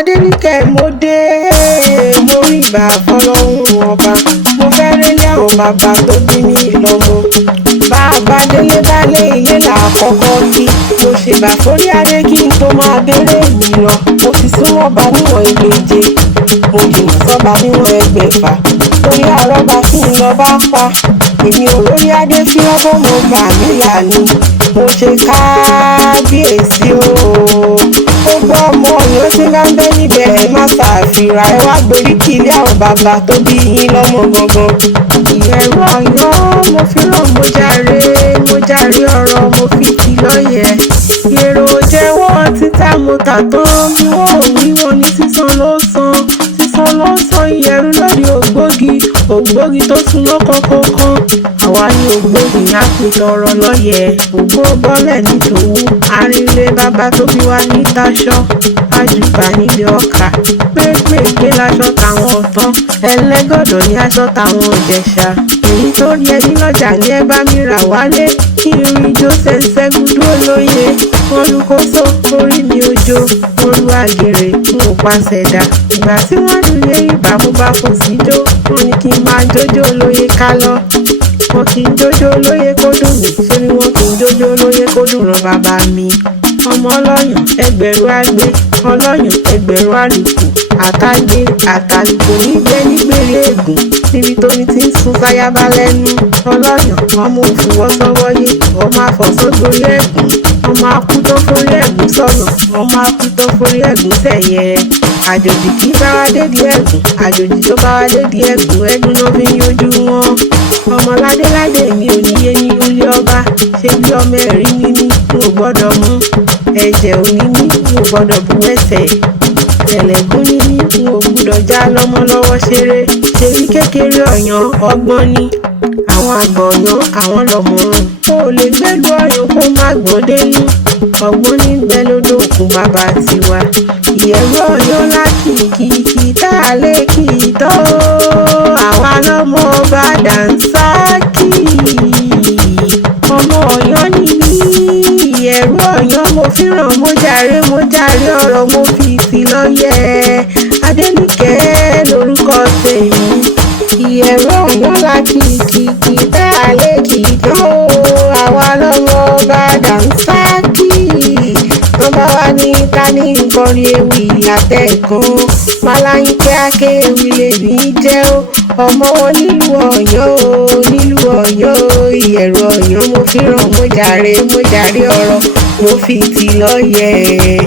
Adenike mo dé mo rí ìbà fọlọ́run ọba mo fẹ́ rélé àwọn bàbá tó bí mi lọ́mọ bàbá délé bálé ilé làkọ́kọ́ kí mo ṣèbà forí adé kí n tó máa délé mi lọ mo ti súnmọ́ bá níwọ̀n ìgbèje mo jìnnà sọ́ba níwọ̀n ẹgbẹ̀fà torí àrọ́bà kí n lọ bá pa èmi ò lórí adé fi ọgbọ́n mo gbà níyà ni mo ṣe kábíyèsí o gbogbo ọmọ Ọ̀yọ́ tí bá ń bẹ níbẹ̀ ẹ má ṣàfihàn ẹ wá gborí kí ilé àwọn bàbá tó bí yín lọ́mọ gangan. Ìyẹ̀rù Ọ̀yọ́ mo fi ràn mo jàre ọ̀rọ̀ mo fi kì lọ́yẹ̀. Èrò jẹ́wọ́ títà mo tà tán bí wọ́n ò wí wọn ní sísan ló san ìyẹ̀rù lórí ògbógi tó sún lọ́kọ̀ọ̀kan àwa ní ògbógi àpìtọ̀rọ̀ lọ́yẹ̀ ògbó bọ́lẹ̀ nítòwú àrílé bàbá tó bí wá ní táṣọ́ àjùbà nílé ọkà pépèpé láṣọ táwọn ọ̀tán ẹlẹ́gọ̀dọ̀ ní aṣọ táwọn Ìjẹ̀ṣà èyí tó rí ẹni lọ́jà ní ẹ bá mi rà wálé kí n rí ijó ṣẹ̀ǹṣẹ̀gùn dúró lóye wọn lu kóso orí mi ojo wọn lu àgèrè n ò pàṣẹ dà ìgbà tí wọ́n lù lé ìbámu bá kò sí jó wọn ní kí n máa jójó lóye ká lọ wọn kì í jójó lóye kó dùn mí ṣé ni wọn kì í jójó lóye kó dùn ràn bàbá mi ọmọ ọlọ́yàn ẹgbẹ̀rún àgbé ọlọ́yàn ẹgbẹ̀rún àlùkò àtàgbé àtàlùkò nígbẹ́ nígbèrè ègùn níbi tó ní ti ń sun sáyábá lẹ́nu ọlọ́yàn ọmọ òfúwọ́ sọ́wọ́yé ọmọ àfọ̀sọ́ torí ẹ̀gún ọmọ akútọ́ forí ẹ̀gún sọ̀nà ọmọ akútọ́ forí ẹ̀gún tẹ̀yẹ àjòjì kì í bá wá dédìí ẹ̀gún àjòjì tó bá wá dédìí ẹ̀gún ẹ̀gún ló fi ń yọjú wọn ọmọ ládéládé mi ò níye ní ilé ọba ṣé bí ọmọ ẹ̀rí ní ní n ò gbọ́dọ̀ mú ẹ̀jẹ̀ òní ní n ò gbọ́dọ̀ bu ẹsẹ̀ ẹ̀lẹ́gún ní ní n ò gbọ́dọ̀ já lọ́mọ lọ́wọ́ ṣeré ṣèrí kékeré Ọ̀yàn ọgbọ́n ní àwọn àgbà Ọ̀yàn àwọn lọ́mọràn o ò lè gbẹ́lú Ọ̀yàn kó má gbọ́n dénú ọgbọ́n ní bẹ́ lódò òkun bàbá tiwa ìyẹ̀rù Ọ̀yọ́ lákìkìkì tá a lè kì í tọ́ àwa lọ́mọ ọba dànsákì ọmọ Ọ̀yọ́ ni mí ìyẹ̀rù Ọ̀yọ́ mo fi ràn mo jàre ọ̀rọ̀ mo fi sí lọ́yẹ̀ Adenike lórúkọ tèmi ìyẹ̀rù Ọ̀yọ́ lákìkìkì tá a lè kì í tọ́ àwa lọ́mọ ọba dànsákì wọ́n bá wá ní ta ní nǹkan rí ewì látẹ̀kọ́ Adenike-Akewi lèmi jẹ́ ó ọmọ wọn nílùú Ọ̀yọ́ ìyẹ̀rù Ọ̀yọ́ mo fi ràn mo jàre ọ̀rọ̀ mo fi tì lọ́yẹ̀.